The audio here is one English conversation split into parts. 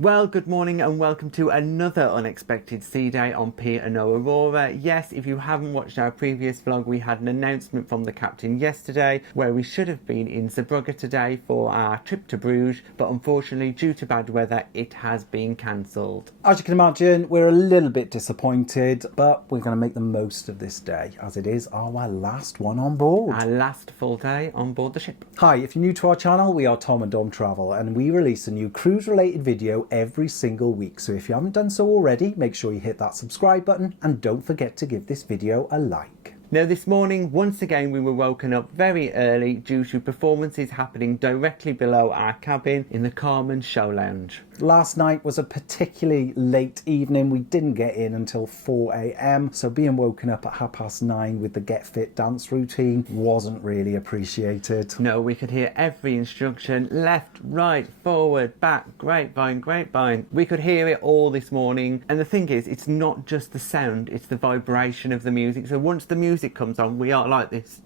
Well, good morning and welcome to another unexpected sea day on P&O Aurora. Yes, if you haven't watched our previous vlog, we had an announcement from the captain yesterday where we should have been in Zeebrugge today for our trip to Bruges, but unfortunately due to bad weather it has been cancelled. As you can imagine, we're a little bit disappointed, but we're going to make the most of this day as it is our last one on board. Our last full day on board the ship. Hi, if you're new to our channel, we are Tom and Dom Travel and we release a new cruise related video every single week. So if you haven't done so already, make sure you hit that subscribe button and don't forget to give this video a like. Now this morning, once again, we were woken up very early due to performances happening directly below our cabin in the Carmen show lounge. Last night was a particularly late evening. We didn't get in until 4 AM, so being woken up at 9:30 with the Get Fit dance routine wasn't really appreciated. No, we could hear every instruction, left, right, forward, back, grapevine, grapevine. We could hear it all this morning, and the thing is, it's not just the sound, it's the vibration of the music. So once the music comes on, we are like this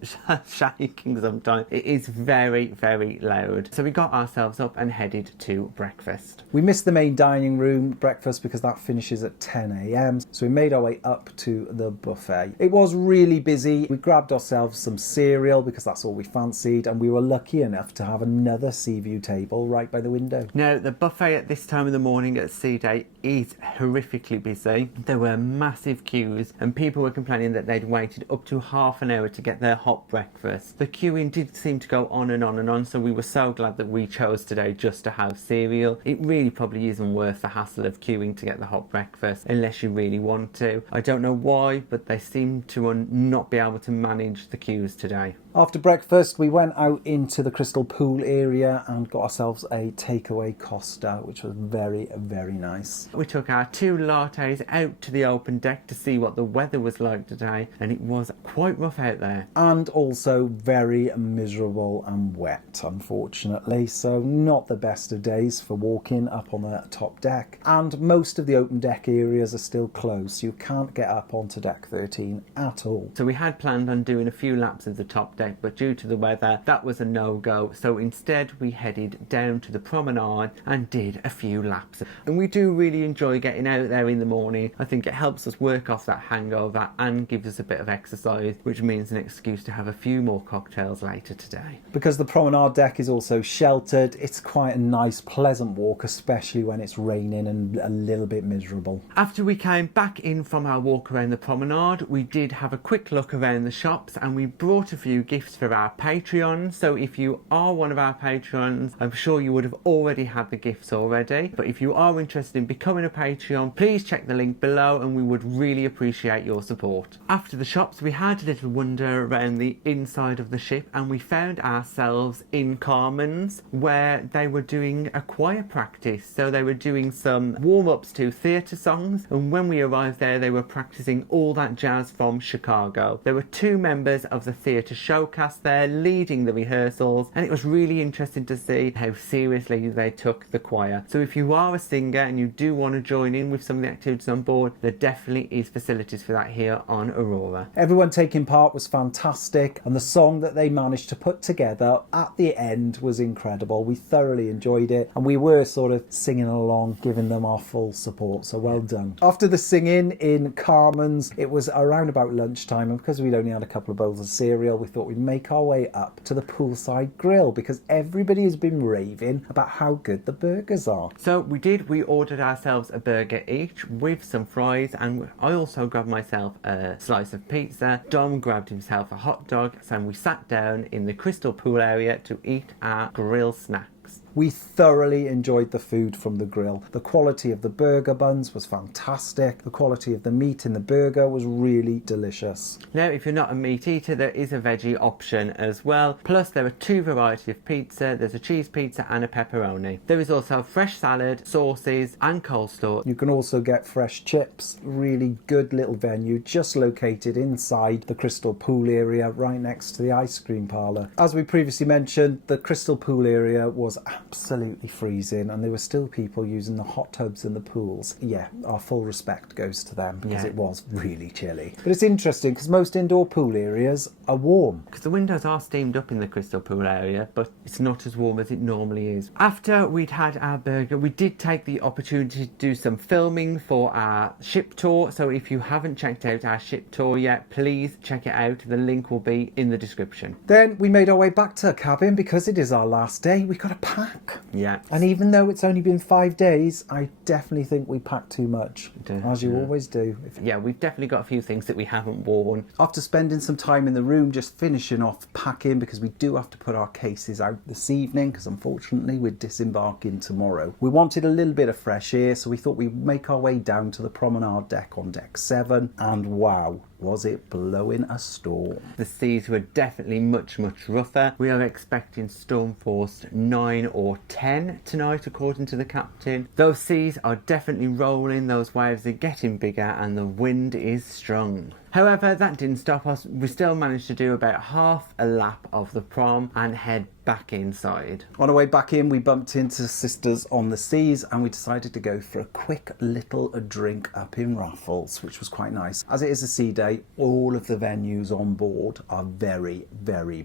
shaking sometimes. It is very, very loud. So we got ourselves up and headed to breakfast. We missed the main dining room breakfast because that finishes at 10 AM, so we made our way up to the buffet. It was really busy. We grabbed ourselves some cereal because that's all we fancied, and we were lucky enough to have another sea view table right by the window. Now, the buffet at this time of the morning at Sea Day is horrifically busy. There were massive queues and people were complaining that they'd waited up to half an hour to get their hot breakfast. The queuing did seem to go on and on and on, so we were so glad that we chose today just to have cereal. It really probably isn't worth the hassle of queuing to get the hot breakfast unless you really want to. I don't know why, but they seem to not be able to manage the queues today. After breakfast, we went out into the crystal pool area and got ourselves a takeaway Costa, which was very, very nice. We took our 2 lattes out to the open deck to see what the weather was like today, and it was quite rough out there. And also very miserable and wet, unfortunately. So not the best of days for walking up on the top deck. And most of the open deck areas are still closed, so you can't get up onto deck 13 at all. So we had planned on doing a few laps of the top deck, but due to the weather, that was a no-go. So instead we headed down to the promenade and did a few laps. And we do really enjoy getting out there in the morning. I think it helps us work off that hangover and gives us a bit of exercise, which means an excuse to have a few more cocktails later today. Because the promenade deck is also sheltered, it's quite a nice, pleasant walk, especially when it's raining and a little bit miserable. After we came back in from our walk around the promenade, we did have a quick look around the shops and we brought a few gifts for our Patreons. So if you are one of our Patreons, I'm sure you would have already had the gifts already, but if you are interested in becoming a Patreon, please check the link below and we would really appreciate your support. After the shops, we had a little wander around the inside of the ship and we found ourselves in Carmen's, where they were doing a choir practice. So they were doing some warm-ups to theatre songs, and when we arrived there they were practicing all that jazz from Chicago. There were 2 members of the theatre showcast there leading the rehearsals, and it was really interesting to see how seriously they took the choir. So if you are a singer and you do want to join in with some of the activities on board, there definitely is facilities for that here on Aurora. Everyone taking part was fantastic, and the song that they managed to put together at the end was incredible. We thoroughly enjoyed it and we were sort of singing along, giving them our full support, so well done. After the singing in Carmen's, it was around about lunchtime, and because we'd only had a couple of bowls of cereal, we thought we'd make our way up to the poolside grill because everybody has been raving about how good the burgers are. So we ordered ourselves a burger each with some fries, and I also grabbed myself a slice of pizza. Dom grabbed himself a hot dog, so we sat down in the crystal pool area to eat our grill snacks. We thoroughly enjoyed the food from the grill. The quality of the burger buns was fantastic. The quality of the meat in the burger was really delicious. Now, if you're not a meat eater, there is a veggie option as well. Plus, there are 2 varieties of pizza. There's a cheese pizza and a pepperoni. There is also fresh salad, sauces and coleslaw. You can also get fresh chips. Really good little venue just located inside the crystal pool area right next to the ice cream parlour. As we previously mentioned, the crystal pool area was absolutely freezing, and there were still people using the hot tubs in the pools. Yeah, our full respect goes to them because it was really chilly. But it's interesting because most indoor pool areas are warm. Because the windows are steamed up in the crystal pool area, but it's not as warm as it normally is. After we'd had our burger, we did take the opportunity to do some filming for our ship tour. So if you haven't checked out our ship tour yet, please check it out. The link will be in the description. Then we made our way back to the cabin because it is our last day. We got to pack. Yeah. And even though it's only been 5 days, I definitely think we packed too much, as you always do. Yeah, we've definitely got a few things that we haven't worn. After spending some time in the room just finishing off packing, because we do have to put our cases out this evening, because unfortunately we're disembarking tomorrow. We wanted a little bit of fresh air, so we thought we'd make our way down to the promenade deck on deck 7, and wow, was it blowing a storm. The seas were definitely much rougher. We are expecting storm force 9 or 10 tonight, according to the captain. Those seas are definitely rolling, those waves are getting bigger, and the wind is strong. However, that didn't stop us. We still managed to do about half a lap of the prom and head back inside. On our way back in, we bumped into Sisters on the Seas, and we decided to go for a quick little drink up in Raffles, which was quite nice. As it is a sea day, all of the venues on board are very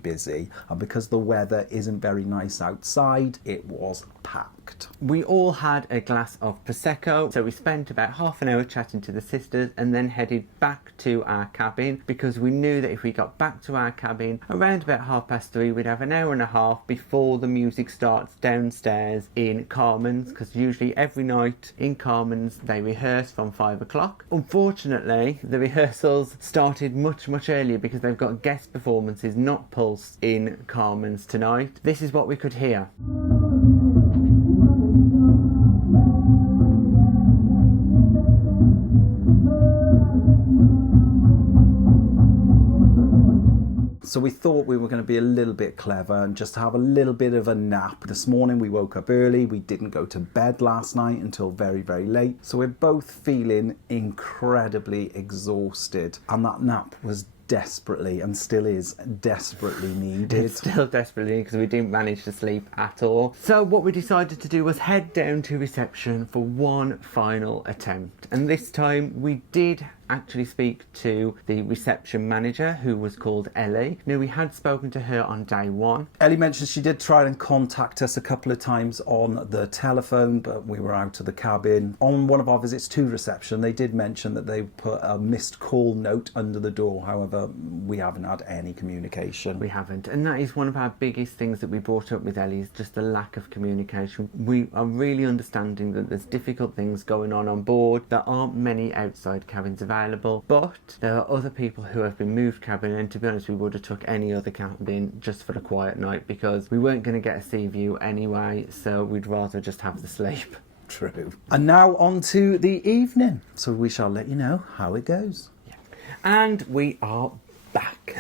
busy, and because the weather isn't very nice outside, it was packed. We all had a glass of Prosecco, so we spent about half an hour chatting to the sisters and then headed back to our cabin, because we knew that if we got back to our cabin around about 3:30, we'd have an hour and a half before the music starts downstairs in Carmen's, because usually every night in Carmen's they rehearse from 5 o'clock. Unfortunately, the rehearsals started much earlier because they've got guest performances not pulsed in Carmen's tonight. This is what we could hear. So we thought we were going to be a little bit clever and just have a little bit of a nap. This morning we woke up early. We didn't go to bed last night until very late. So we're both feeling incredibly exhausted. And that nap was desperately, and still is, desperately needed. It's still desperately, because we didn't manage to sleep at all. So what we decided to do was head down to reception for one final attempt. And this time we did actually speak to the reception manager, who was called Ellie. Now, we had spoken to her on day 1. Ellie mentioned she did try and contact us a couple of times on the telephone, but we were out of the cabin. On one of our visits to reception, they did mention that they put a missed call note under the door. However, we haven't had any communication. We haven't, and that is one of our biggest things that we brought up with Ellie, is just the lack of communication. We are really understanding that there's difficult things going on board. There aren't many outside cabins available, but there are other people who have been moved cabin, and to be honest, we would have took any other cabin just for the quiet night, because we weren't going to get a sea view anyway, so we'd rather just have the sleep. True. And now on to the evening, so we shall let you know how it goes. Yeah. And we are back.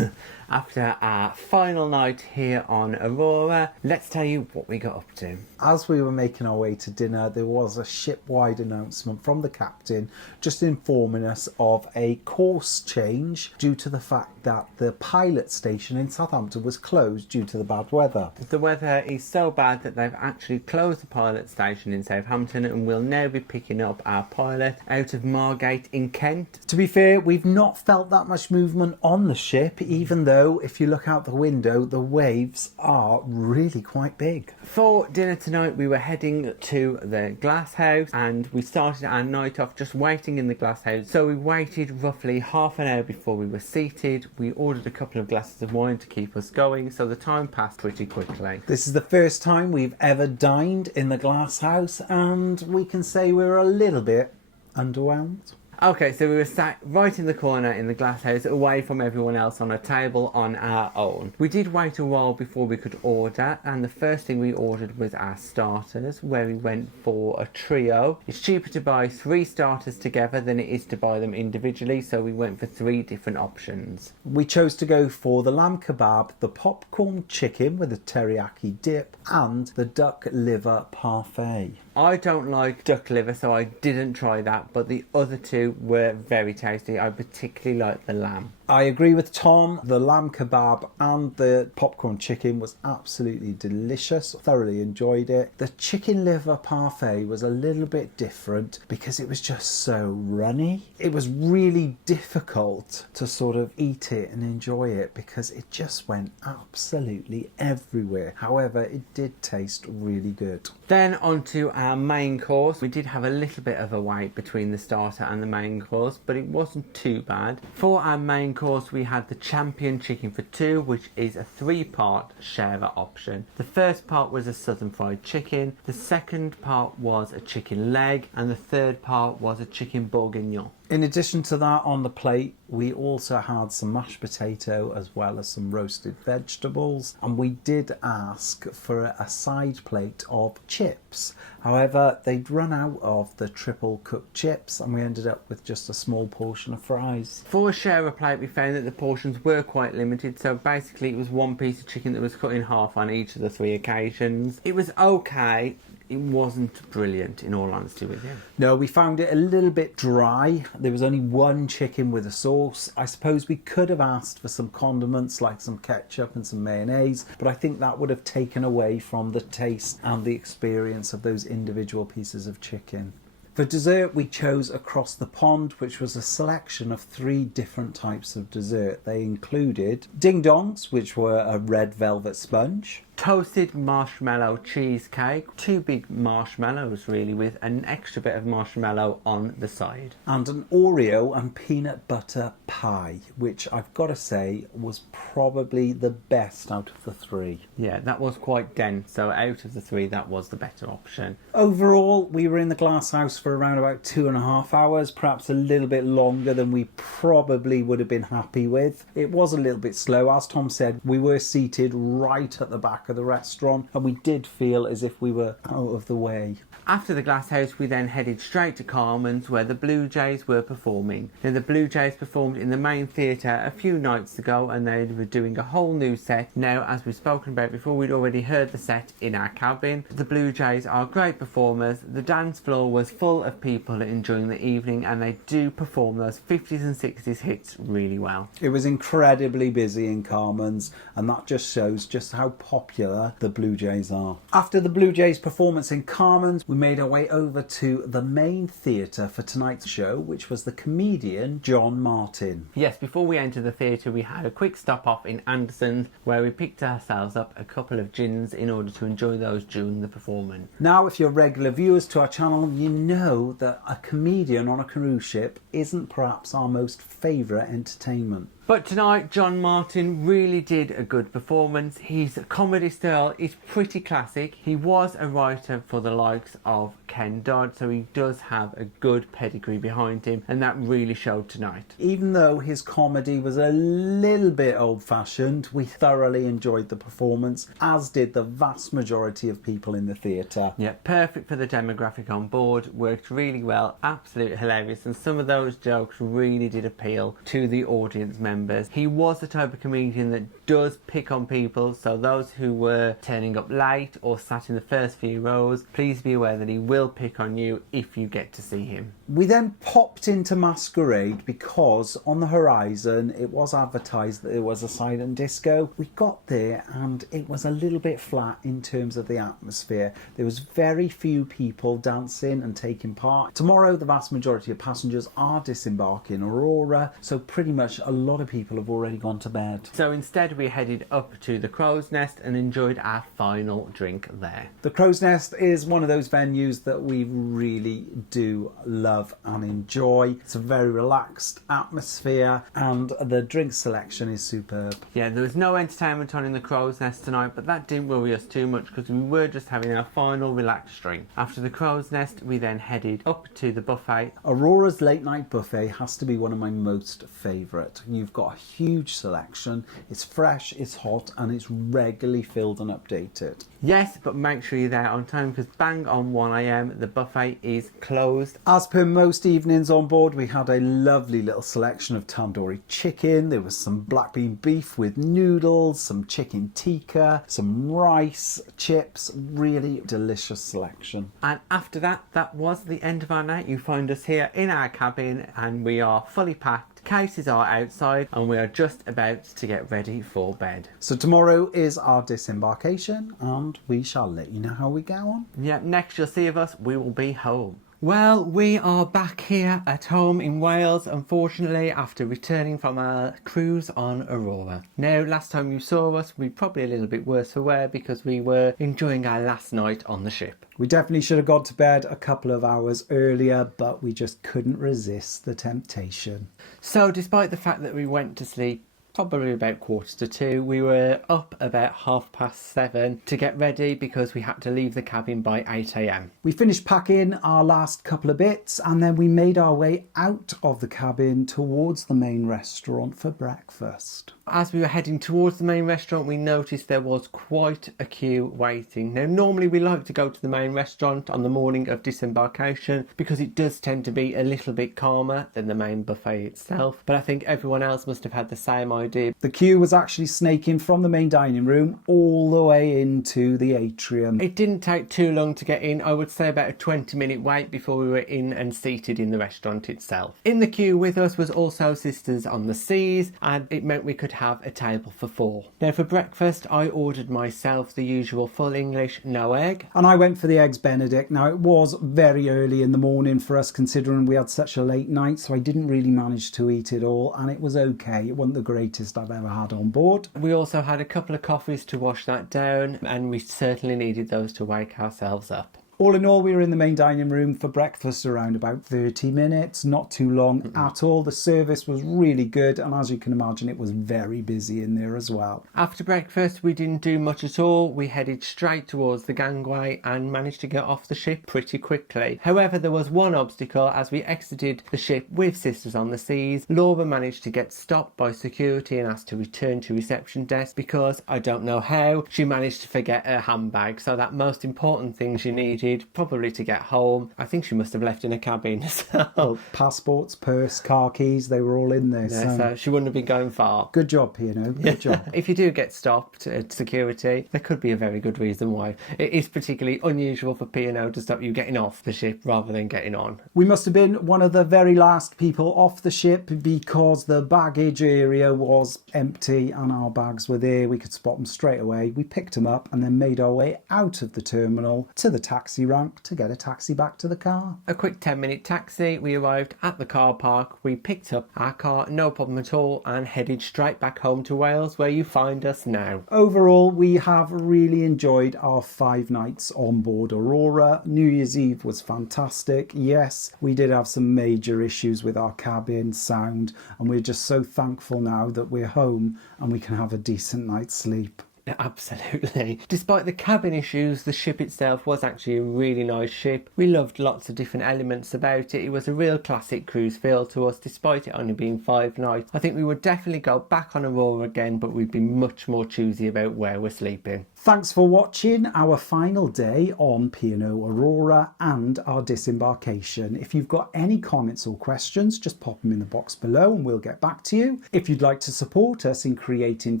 After our final night here on Aurora, let's tell you what we got up to. As we were making our way to dinner, there was a ship-wide announcement from the captain just informing us of a course change due to the fact that the pilot station in Southampton was closed due to the bad weather. The weather is so bad that they've actually closed the pilot station in Southampton, and we'll now be picking up our pilot out of Margate in Kent. To be fair, we've not felt that much movement on the ship, even though if you look out the window, the waves are really quite big. For dinner tonight, we were heading to the glass house, and we started our night off just waiting in the glass house. So we waited roughly half an hour before we were seated. We ordered a couple of glasses of wine to keep us going, so the time passed pretty quickly. This is the first time we've ever dined in the glass house, and we can say we're a little bit underwhelmed. Okay, so we were sat right in the corner in the glass house, away from everyone else, on a table on our own. We did wait a while before we could order, and the first thing we ordered was our starters, where we went for a trio. It's cheaper to buy 3 starters together than it is to buy them individually, so we went for 3 different options. We chose to go for the lamb kebab, the popcorn chicken with a teriyaki dip, and the duck liver parfait. I don't like duck liver, so I didn't try that, but the other two were very tasty. I particularly like the lamb. I agree with Tom. The lamb kebab and the popcorn chicken was absolutely delicious. Thoroughly enjoyed it. The chicken liver parfait was a little bit different because it was just so runny. It was really difficult to sort of eat it and enjoy it because it just went absolutely everywhere. However, it did taste really good. Then on to our main course. We did have a little bit of a wait between the starter and the main course, but it wasn't too bad. For our main course, we had the champion chicken for two, which is a 3-part sharer option. The first part was a southern fried chicken, the second part was a chicken leg, and the third part was a chicken bourguignon. In addition to that, on the plate, we also had some mashed potato as well as some roasted vegetables. And we did ask for a side plate of chips. However, they'd run out of the triple cooked chips and we ended up with just a small portion of fries. For a sharer plate, we found that the portions were quite limited. So basically, it was one piece of chicken that was cut in half on each of the 3 occasions. It was okay. It wasn't brilliant, in all honesty with you. No, we found it a little bit dry. There was only one chicken with a sauce. I suppose we could have asked for some condiments like some ketchup and some mayonnaise, but I think that would have taken away from the taste and the experience of those individual pieces of chicken. For dessert, we chose Across the Pond, which was a selection of 3 different types of dessert. They included ding dongs, which were a red velvet sponge, Toasted marshmallow cheesecake, 2 big marshmallows really, with an extra bit of marshmallow on the side, and an Oreo and peanut butter pie, which I've got to say was probably the best out of the 3. Yeah, that was quite dense, so out of the 3 that was the better option. Overall, we were in the glass house for around about 2.5 hours, perhaps a little bit longer than we probably would have been happy with. It was a little bit slow. As Tom said, we were seated right at the back of the restaurant and we did feel as if we were out of the way. After the glass house, we then headed straight to Carmen's, where the Blue Jays were performing. Now, the Blue Jays performed in the main theatre a few nights ago and they were doing a whole new set. Now, as we've spoken about before, we'd already heard the set in our cabin. The Blue Jays are great performers. The dance floor was full of people enjoying the evening and they do perform those 50s and 60s hits really well. It was incredibly busy in Carmen's and that just shows just how popular the Blue Jays are. After the Blue Jays performance in Carmen's, we made our way over to the main theatre for tonight's show, which was the comedian John Martin. Yes, before we entered the theatre, we had a quick stop off in Anderson's where we picked ourselves up a couple of gins in order to enjoy those during the performance. Now, if you're regular viewers to our channel, you know that a comedian on a cruise ship isn't perhaps our most favourite entertainment. But tonight, John Martin really did a good performance. His comedy style is pretty classic. He was a writer for the likes of Ken Dodd, so he does have a good pedigree behind him, and that really showed tonight. Even though his comedy was a little bit old-fashioned, we thoroughly enjoyed the performance, as did the vast majority of people in the theatre. Yeah, perfect for the demographic on board, worked really well, absolutely hilarious, and some of those jokes really did appeal to the audience members. He was the type of comedian that does pick on people, so those who were turning up late or sat in the first few rows, please be aware that he will pick on you if you get to see him. We then popped into Masquerade because on the horizon it was advertised that it was a silent disco. We got there and it was a little bit flat in terms of the atmosphere. There was very few people dancing and taking part. Tomorrow the vast majority of passengers are disembarking Aurora, so pretty much a lot of people have already gone to bed. So instead we headed up to the Crow's Nest and enjoyed our final drink there. The Crow's Nest is one of those venues that we really do love and enjoy. It's a very relaxed atmosphere and the drink selection is superb. Yeah, there was no entertainment on in the Crow's Nest tonight, but that didn't worry us too much because we were just having our final relaxed drink. After the Crow's Nest, we then headed up to the buffet. Aurora's late night buffet has to be one of my most favourite. You've We've got a huge selection. It's fresh, it's hot, and it's regularly filled and updated. Yes, but make sure you're there on time because bang on 1 a.m. the buffet is closed. As per most evenings on board, we had a lovely little selection of tandoori chicken. There was some black bean beef with noodles, some chicken tikka, some rice, chips. Really delicious selection. And after that, that was the end of our night. You find us here in our cabin and we are fully packed. Cases are outside and we are just about to get ready for bed. So tomorrow is our disembarkation and we shall let you know how we go on. Yep, next you'll see of us, we will be home. Well, we are back here at home in Wales, unfortunately, after returning from our cruise on Aurora. Now, last time you saw us, we were probably a little bit worse for wear because we were enjoying our last night on the ship. We definitely should have gone to bed a couple of hours earlier, but we just couldn't resist the temptation. So, despite the fact that we went to sleep probably about 1:45, we were up about 7:30 to get ready because we had to leave the cabin by 8 a.m. We finished packing our last couple of bits and then we made our way out of the cabin towards the main restaurant for breakfast. As we were heading towards the main restaurant, we noticed there was quite a queue waiting. Now, normally we like to go to the main restaurant on the morning of disembarkation because it does tend to be a little bit calmer than the main buffet itself. But I think everyone else must have had the same idea. The queue was actually snaking from the main dining room all the way into the atrium. It didn't take too long to get in. I would say about a 20-minute wait before we were in and seated in the restaurant itself. In the queue with us was also Sisters on the Seas, and it meant we could have a table for 4. Now for breakfast I ordered myself the usual full English, no egg. And I went for the eggs Benedict. Now it was very early in the morning for us considering we had such a late night, so I didn't really manage to eat it all and it was okay. It wasn't the greatest I've ever had on board. We also had a couple of coffees to wash that down and we certainly needed those to wake ourselves up. All in all, we were in the main dining room for breakfast around about 30 minutes, not too long at all. The service was really good, and as you can imagine, it was very busy in there as well. After breakfast, we didn't do much at all. We headed straight towards the gangway and managed to get off the ship pretty quickly. However, there was one obstacle as we exited the ship with Sisters on the Seas. Laura managed to get stopped by security and asked to return to reception desk because, I don't know how, she managed to forget her handbag. So that most important thing she needed, probably to get home, I think she must have left in a cabin. So passports, purse, car keys, they were all in there. Yeah, so she wouldn't have been going far. Good job, P&O. Good job. If you do get stopped at security, there could be a very good reason why. It is particularly unusual for P&O to stop you getting off the ship rather than getting on. We must have been one of the very last people off the ship because the baggage area was empty and our bags were there. We could spot them straight away. We picked them up and then made our way out of the terminal to the taxi ramp to get a taxi back to the car. A quick 10-minute taxi, we arrived at the car park, we picked up our car, no problem at all, and headed straight back home to Wales where you find us now. Overall, we have really enjoyed our 5 nights on board Aurora. New Year's Eve was fantastic. Yes, we did have some major issues with our cabin, sound, and we're just so thankful now that we're home and we can have a decent night's sleep. Absolutely. Despite the cabin issues, the ship itself was actually a really nice ship. We loved lots of different elements about it. It was a real classic cruise feel to us, despite it only being 5 nights. I think we would definitely go back on Aurora again, but we'd be much more choosy about where we're sleeping. Thanks for watching our final day on P&O Aurora and our disembarkation. If you've got any comments or questions, just pop them in the box below and we'll get back to you. If you'd like to support us in creating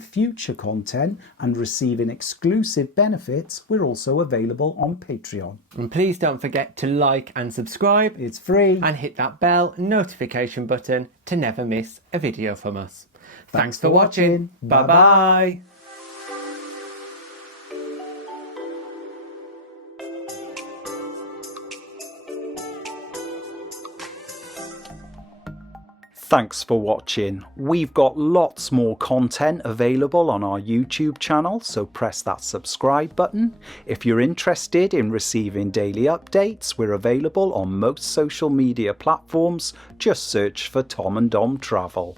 future content and receiving exclusive benefits, we're also available on Patreon. And please don't forget to like and subscribe. It's free. And hit that bell notification button to never miss a video from us. Thanks for watching. Bye bye. Thanks for watching. We've got lots more content available on our YouTube channel, so press that subscribe button. If you're interested in receiving daily updates, we're available on most social media platforms. Just search for Tom and Dom Travel.